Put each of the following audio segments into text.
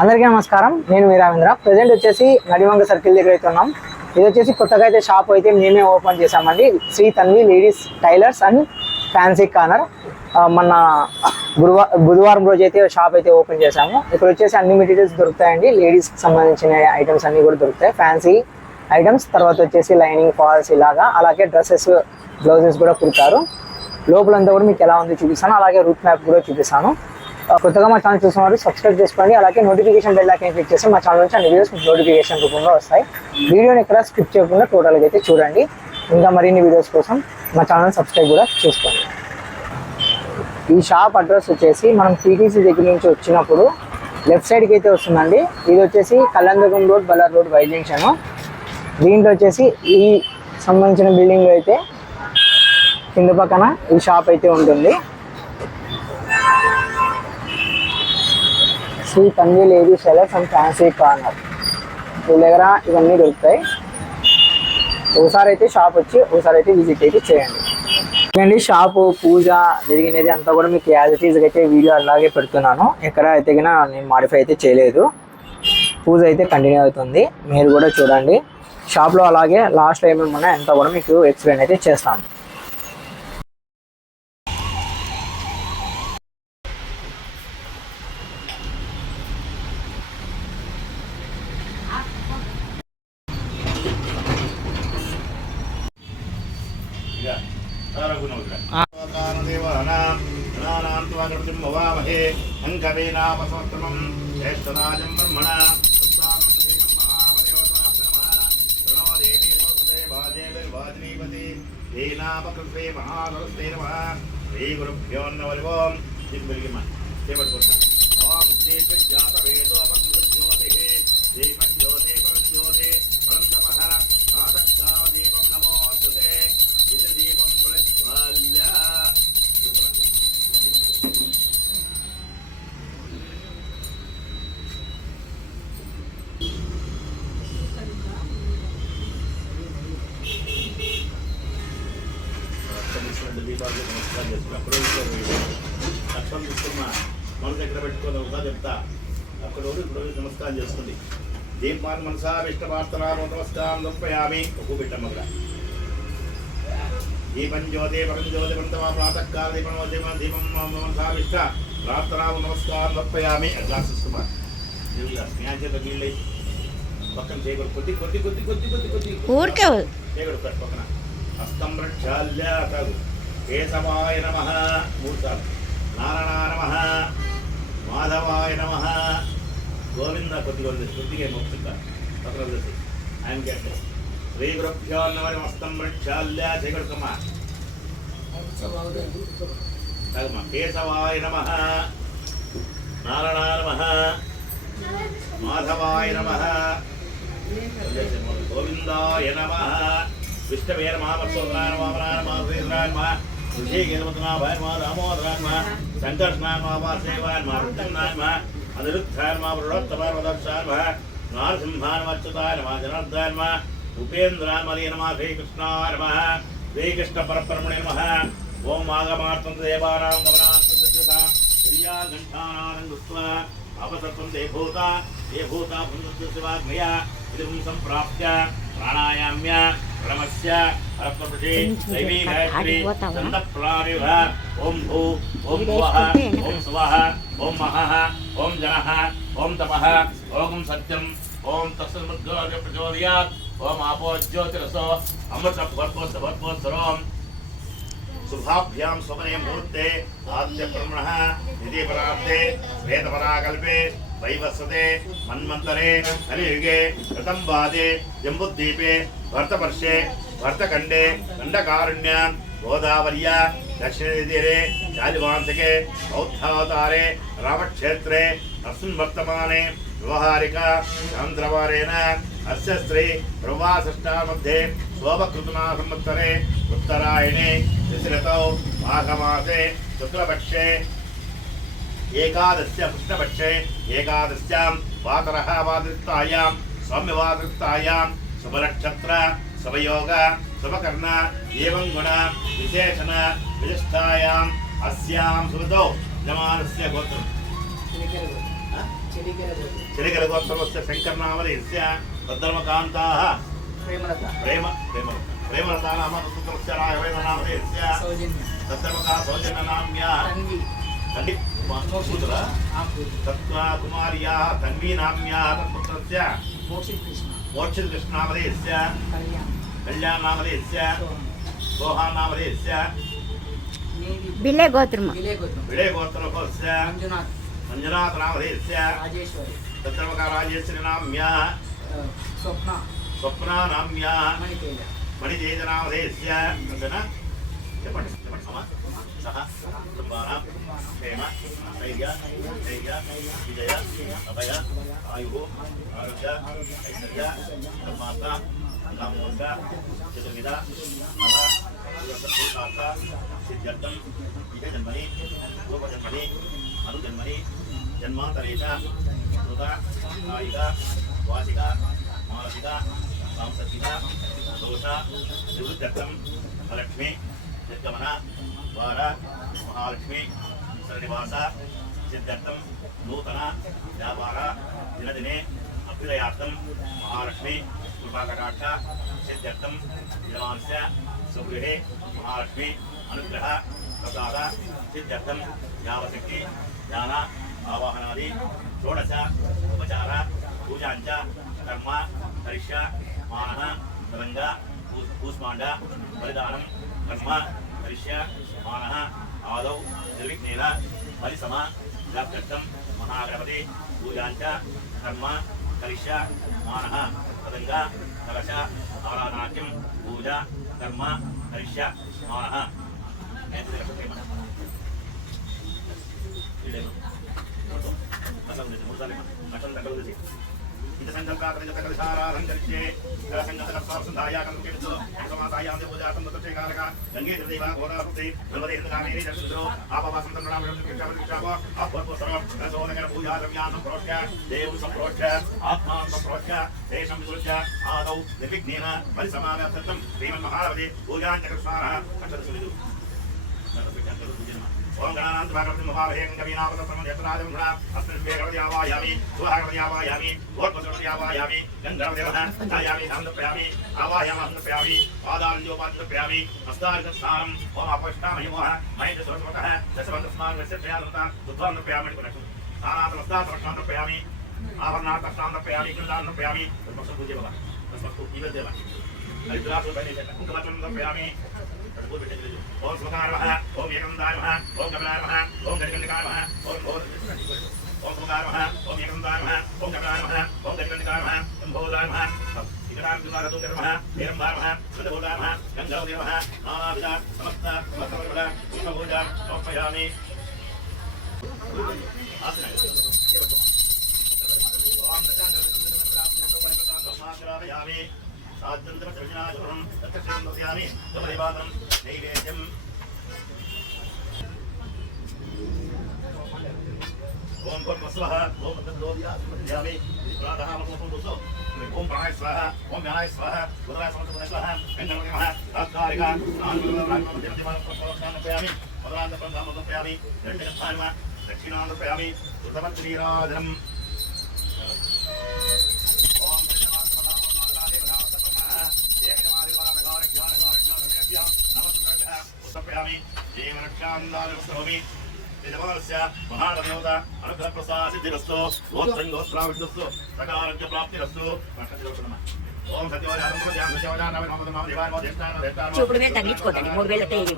అందరికీ నమస్కారం. నేను మీ రవీంద్ర. ప్రజెంట్ వచ్చేసి నడివంగ సర్కిల్ దగ్గర అయితే ఉన్నాం. ఇది వచ్చేసి కొత్తగా అయితే షాప్ అయితే మేమే ఓపెన్ చేసామండి. Shri Tanvi ladies tailors and fancy corner. మన బుధవారం రోజు అయితే షాప్ అయితే ఓపెన్ చేసాము. ఇక్కడ వచ్చేసి అన్ని మెటీరియల్స్ దొరుకుతాయండి. లేడీస్కి సంబంధించిన ఐటమ్స్ అన్నీ కూడా దొరుకుతాయి. ఫ్యాన్సీ ఐటమ్స్, తర్వాత వచ్చేసి లైనింగ్, ఫాల్స్ ఇలాగా, అలాగే డ్రెస్సెస్, బ్లౌజెస్ కూడా కుడతారు. లోపలంతా కూడా మీకు ఎలా ఉందో చూపిస్తాను, అలాగే రూట్ మ్యాప్ కూడా చూపిస్తాను. కొత్తగా మా ఛానల్ చూస్తున్నారు, సబ్స్క్రైబ్ చేసుకోండి. అలాగే నోటిఫికేషన్ బెల్ ఐకాన్ క్లిక్ చేసి మా ఛానల్ నుంచి అన్ని వీడియోస్ నోటిఫికేషన్ రూపంలో వస్తాయి. వీడియోని ఎక్కడ స్కిప్ చేయకుండా టోటల్గా అయితే చూడండి. ఇంకా మరిన్ని వీడియోస్ కోసం మా ఛానల్ సబ్స్క్రైబ్ కూడా చేసుకోండి. ఈ షాప్ అడ్రస్ వచ్చేసి మనం టీటీసీ దగ్గర నుంచి వచ్చినప్పుడు లెఫ్ట్ సైడ్కి అయితే వస్తుందండి. ఇది వచ్చేసి Kalyanadurgam road, Bellary road, Y junction. దీంట్లో వచ్చేసి ఈ సంబంధించిన బిల్డింగ్ అయితే కింద పక్కన ఈ షాప్ అయితే ఉంటుంది. Shri Tanvi ladies tailors and fancy corner. వీళ్ళ దగ్గర ఇవన్నీ దొరుకుతాయి. ఒకసారి అయితే షాప్ వచ్చి ఒకసారి అయితే విజిట్ అయితే చేయండి. అండి షాపు పూజ జరిగినది అంతా కూడా మీకు యాజ్ ఇట్ ఈజ్గా అయితే వీడియో అలాగే పెడుతున్నాను. ఎక్కడ అయితే నేను మాడిఫై అయితే చేయలేదు. పూజ అయితే కంటిన్యూ అవుతుంది, మీరు కూడా చూడండి. షాప్లో అలాగే లాస్ట్లో ఏమేమి ఉన్నాయో అంతా కూడా మీకు ఎక్స్ప్లెయిన్ అయితే చేస్తాను. అక్షరం తీసుకున్నా మన దగ్గర పెట్టుకోవాలి. ఒకసారి చెప్తా, అక్కడ ఇప్పుడు నమస్కారం చేసుకోండి. దీపాన్ని మనసా విష్ణువార్తనాలు నమస్కారం నొప్పయామి. ఒక్కు పెట్టమ్మగా దీపం జ్యోతి పరం జ్యోతి పంతమా ప్రాతకాల దీపం దీపం దీపం మనసా విష్ణ ప్రార్థనాలు నమస్కారం నొప్పయామి. గ్లాస్ ఇస్తున్నా స్నేహ చేత నీళ్ళు పక్కన చేయకూడదు. కొద్ది కొద్ది కొద్ది కొద్ది కొద్ది కొద్ది చేయకూడదు. పక్కన హస్తం ప్రక్షాళ్య కాదు. కేశవాయ నమః 3 సార్లు, నారాయణ నమః, మాధవాయ నమః, గోవింద కొద్దిగా కొద్దిగా మొక్కుతా పక్కన వదిలేసి ఆయనకి అంటే శ్రీ గురుభ్యో నమః. హస్తం ప్రక్షాళ్య చేయకూడదమ్మా. కాదమ్మా. కేశవాయ నమః, నారాయణ నమః, మాధవాయ నమః, గోవిందాయ నమః, విష్ణవే నమః, వత్సోదరాయ నమః, వామనాయ నమః, శ్రీధరాయ నమః, ఋషికేతనాభాయ నమః, దామోదరాయ నమః, సంకర్షణాయ నమః, వాసుదేవాయ నమః, రుద్రాయ నమః, అనిరుద్ధాయ నమః, పురుషోత్తమాయ నమః, దక్షాయ నమః, నరసింహాయ నమః, అచ్యుతాయ నమః, జనార్దనాయ నమః, ఉపేంద్రాయ నమః, శ్రీకృష్ణాయ నమః, శ్రీకృష్ణ పరబ్రహ్మణే నమః. ఓం ఆగమార్థం దేవానాం గమనార్థం ఘంటానాం గుత్వా అపసత్వం దేభూత దేభూత పునః ఇదం సంప్రాప్య ప్రాణాయామ్య ప్రణమస్య హరప్రభృషి దైవీ గాయత్రి దంతప్రాణివ. ఓం భూ ఓం భువః ఓం స్వః ఓం మహః ఓం జనః ఓం తపః ఓం సత్యం ఓం తస్సద్గోజ ప్రచోదయాత్. ఓం ఆపో జ్యోతిరసో అమృత భర్గోత్సవం. శుభాభ్యాం స్వప్నే ముహూర్తే ఆద్య బ్రహ్మణః నిధి పరార్థే శ్వేతపరాకల్పే వైవస్వతే మన్వంతరే కలియుగే కృతం వాదే జంబుద్వీపే భర్తవర్షే భర్తఖండే దండకారుణ్య గోదావర్యా దక్షిణతీరే శాలివాంశకే బౌద్ధావతారే రామక్షేత్రే అస్మిన్ వర్తమానే వ్యవహారిక చాంద్రవారేణ అస్య స్త్రీ ప్రవాసష్టా మధ్యే శోభకృతనా సంవత్సరే ఉత్తరాయణే దశరథౌ మాఘమాసే శుక్లపక్షే ఏకాదశ్య కృష్ణపక్షే ఏకాదశ్యాం వాతరః వాదృత్తాయాం సౌమ్యవాదృత్తాయాం శుభనక్షత్ర శుభయోగ శుభకర్ణ ఏవం గుణ విశేషణ విశిష్టాయాం అస్యాం శుభతో యజమానస్య గోత్రం चलिकलगोत्सवस्य शङ्करनामधेयस्य तद्धर्मकान्ताः प्रेमलता नाम पुत्रस्य राघवेन्द्रनामधेयस्य तद्धर्मका सौजन्यनाम्याः पुत्र तत्त्वाकुमार्याः तन्वीनाम्याः तत्पुत्रस्य मोक्षितकृष्णनामधेयस्य कल्याणनामधेयस्य सोहानामधेयस्य बिले गोत्रम विडयगोत्रस्य मंजुनाथनामधेयस्य तत्रमका राजेश्वरीनाम्याः स्वप्नानाम्याः मणितेजनामधेयस्य सह कुटुम्बानां क्षेम स्थैर्य विजय अभय आयुः आरोग्य ऐश्वर्य धर्मार्थ कामोर्ग चतुर्विध सिद्ध्यर्थं इहजन्मनि पूर्वजन्मनि अनुजन्मनि जन्मान्तरेष कृत कायिक वाचिक मानसिक सांस्कृतिक दोष निवृत्त्यर्थं लक्ष्मी निर्गमन द्वार महालक्ष्मी श्रीनिवास सिद्ध्यर्थं नूतन व्यापार दिनदिने अभ्युदयार्थं महालक्ष्मी कृपाकटाक्ष सिद्ध्यर्थं यजमानस्य सुगृहे महालक्ष्मी अनुग्रह प्रसाद सिद्ध्यर्थं यावशक्ति ज्ञान आवाहनादि षोडश उपचार पूजाञ्च कर्म करिष्य मानः तदङ्ग कूष्माण्ड बलिदानं कर्म करिष्य मानः आदौ निर्विघ्नेन परिसम व्याप्त्यर्थं महागणपति पूजाञ्च कर्म करिष्य मानः तदङ्ग कलश आराधनाख्यं पूजा कर्म करिष्य मानः ओम गणानां भागवतं महाभयं कवीनावतम् यत्राजं घृणा अस्मिन् वेगवति आवायामि सुहागवति आवायामि भोगवति आवायामि गन्धर्वदेवः छायामि समर्पयामि आवायामि समर्पयामि पादार्योपाद्यपयामि हस्तार्घस्थानम् ओम अपष्टामहि मोह महेन्द्र सुरसवतः दशवन्तस्मान् वस्यत्रयादन्तान् दुध्वान्नपयामि कुलक्षु स्थानातमस्तात्मक्षान्नपयामि आभरणार्थक्षान्नपयामि कृतान्नपयामि तस्मत्पूज्य भव तस्मत्तु कीलदेव हरिद्रासुपरिणेपयामि ओम सुमकार्वः ओम एकंदार्वः ओम कपिलार्वः ओम गजकण्डकारवः ओम सुमकार्वः ओम एकंदार्वः ओम कपिलार्वः ओम गजकण्डकारवः शम्भोदार्वः इकटार्जुनारतुकर्वः वीरम्बार्वः मृतभूदार्वः गन्धर्वदेवः नानाविध समस्त समस्तवर्गल पुष्पभूजा समर्पयामि ओम दशांगरामयामि साध्यन्तरजनाजुरं तत्क्षणं दर्शयामि तमदेवादं नैवेद्यम् ओम परमस्वः ओम तद्दोदिया समर्पयामि प्रातः मधुसूदुसो ओम प्राणाय स्वाहा ओम ज्ञानाय स्वाहा गुरुराय समर्पयामि स्वाहा गन्धर्वदेवः तात्कालिका समर्पयामि मदनान्तप्रदामर्पयामि दण्डकस्थानम दक्षिणान्तर्पयामि सुतमत्रीराजनम् जीवनक्षान्दानस्वामी यजमानस्य महादेवता अनुग्रहप्रसाद सिद्धिरस्तु गोत्रं गोत्राविष्टस्तु सकाराज्य प्राप्तिरस्तु ओम सत्यवादानं प्रजां सत्यवादानं नामं नाम देवाय नमो देवताय देवताय చూపుడు వేలు తగ్గించుకోదండి 3000 తేలి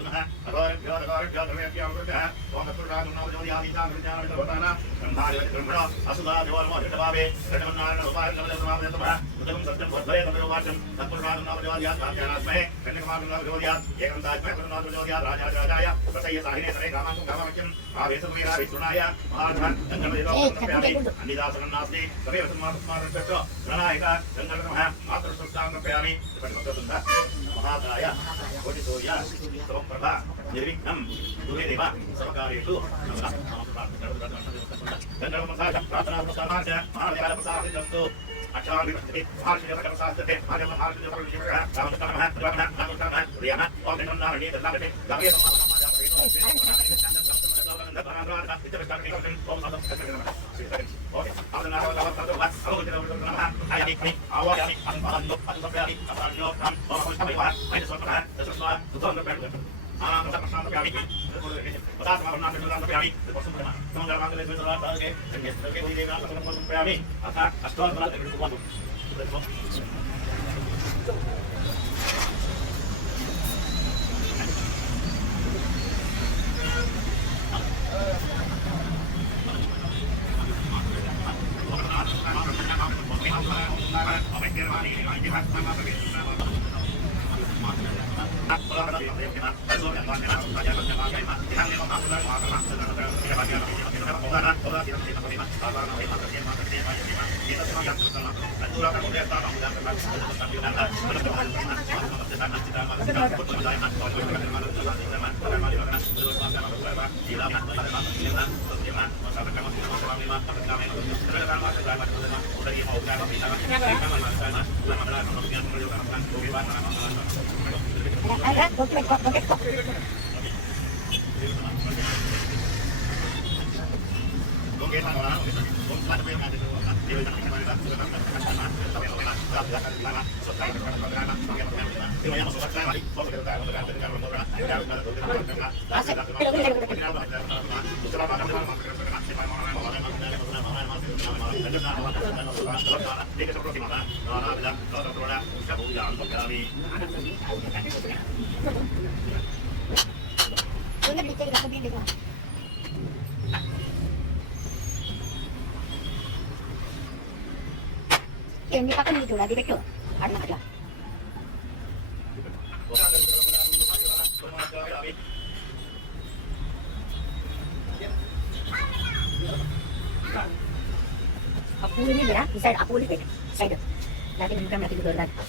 ओम सत्यवादानं नाम देवाय आदितां प्रजां देवताना ब्रह्मादि ब्रह्मणो असुदा देवाय नमो देवतावे रजमन्नारायण उपाय नमो देवताय नमः उदकं सत्यं भद्रये तमेवाचं सत्यवादानं नाम देवाय आज्ञानास्महे कन्यकमानं नाम देवाय एकंतात्मक नाम देवाय राजाय प्रसय्य साहिने सरे कामांकं कामामक्यं आवेशमेरा विष्णुनाय महाधन गंगदेवताय अन्निदासनं नास्ति सवे वसन्मातस्मात् तत्र गणनायक गंगनमः मातृसुस्तांगपयामि परिपक्वसुन्द महाकाय कोटिसूर्य समप्रभा निर्विघ्नं दुहे देव सर्वकार्येषु नमः गन्धर्वमसाय प्रार्थनाप्रसादाय महादेवाय प्रसादितस्तु अक्षराभिवृद्धिः महार्षिजप्रसादते महादेवमहार्षिजप्रविजयः रामकृष्णः रामकृष्णः प्रियः ओम नमो नारायणे दत्ताते ఎన్ని పక్కన చూడు అది పెట్టు అట్లా ఆ పూలని కూడా ఈ సైడ్ ఆ పూలు పెట్టు సైడ్ లేకపోతే ఇంకా మనకి దొరకదు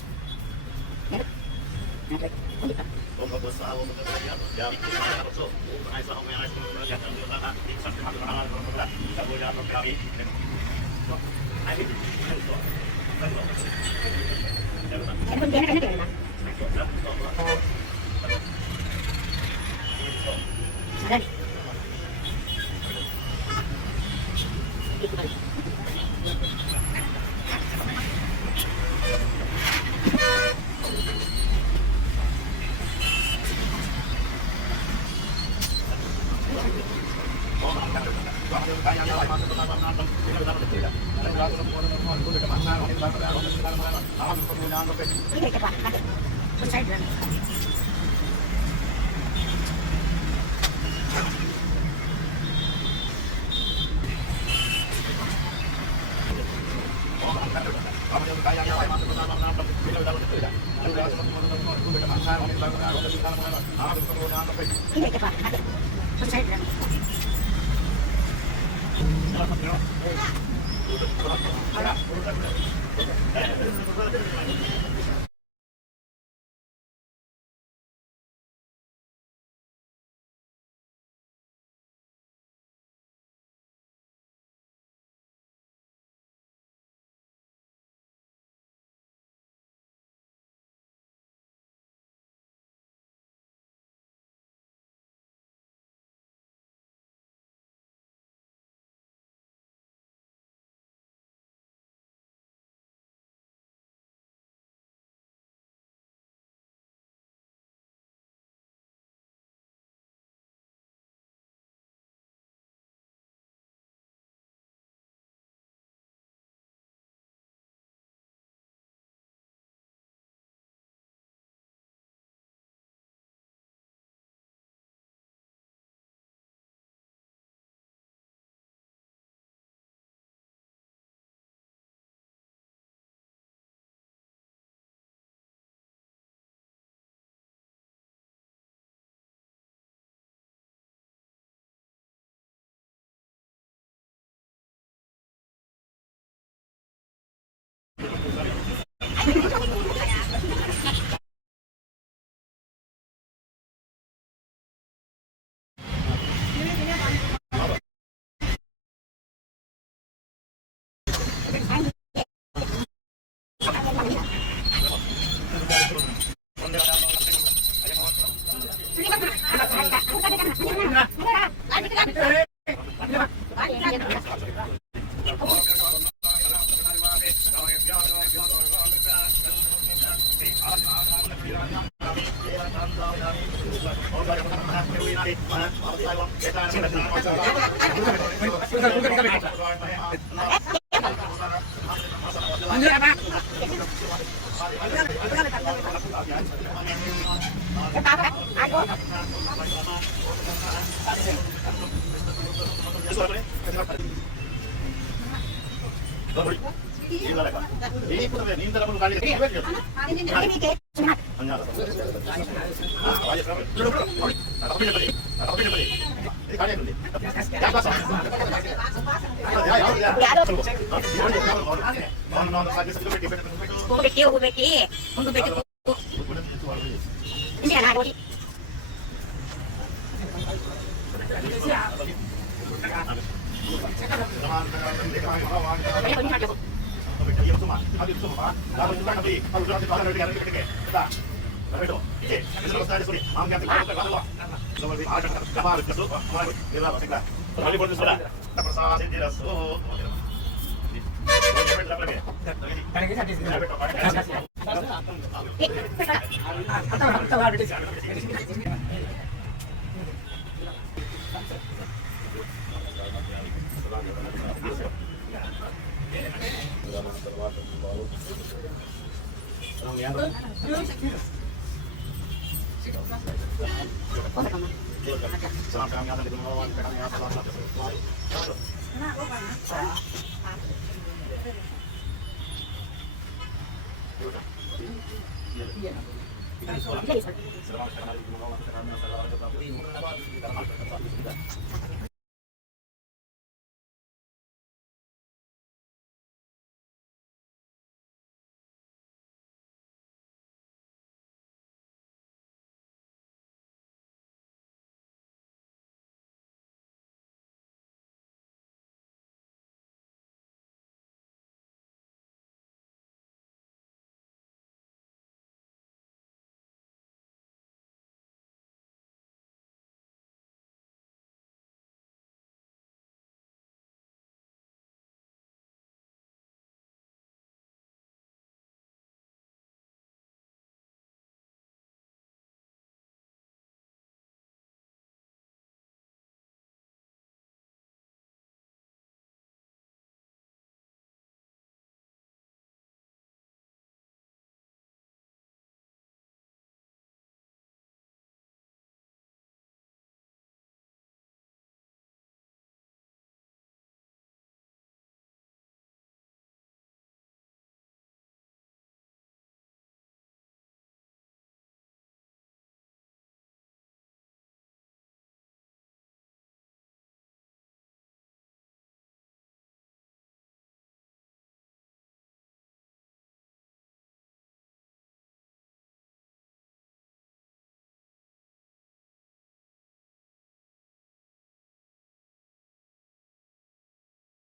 Hey!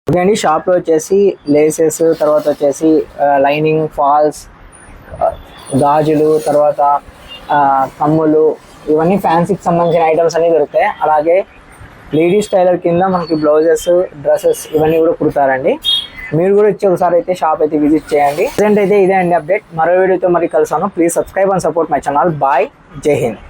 ఓకే అండి, షాప్లో వచ్చేసి లేసెస్, తర్వాత వచ్చేసి లైనింగ్, ఫాల్స్, గాజులు, తర్వాత కమ్ములు, ఇవన్నీ ఫ్యాన్సీకి సంబంధించిన ఐటమ్స్ అన్నీ దొరుకుతాయి. అలాగే లేడీస్ టైలర్ కింద మనకి బ్లౌజెస్, డ్రెస్సెస్ ఇవన్నీ కూడా కుడతారండి. మీరు కూడా వచ్చి ఒకసారి అయితే షాప్ అయితే విజిట్ చేయండి. ప్రెజెంట్ అయితే ఇదే అండి అప్డేట్. మరో వీడియోతో మరి కలుస్తాను. Please subscribe and support my channel. Bye, జై హింద్.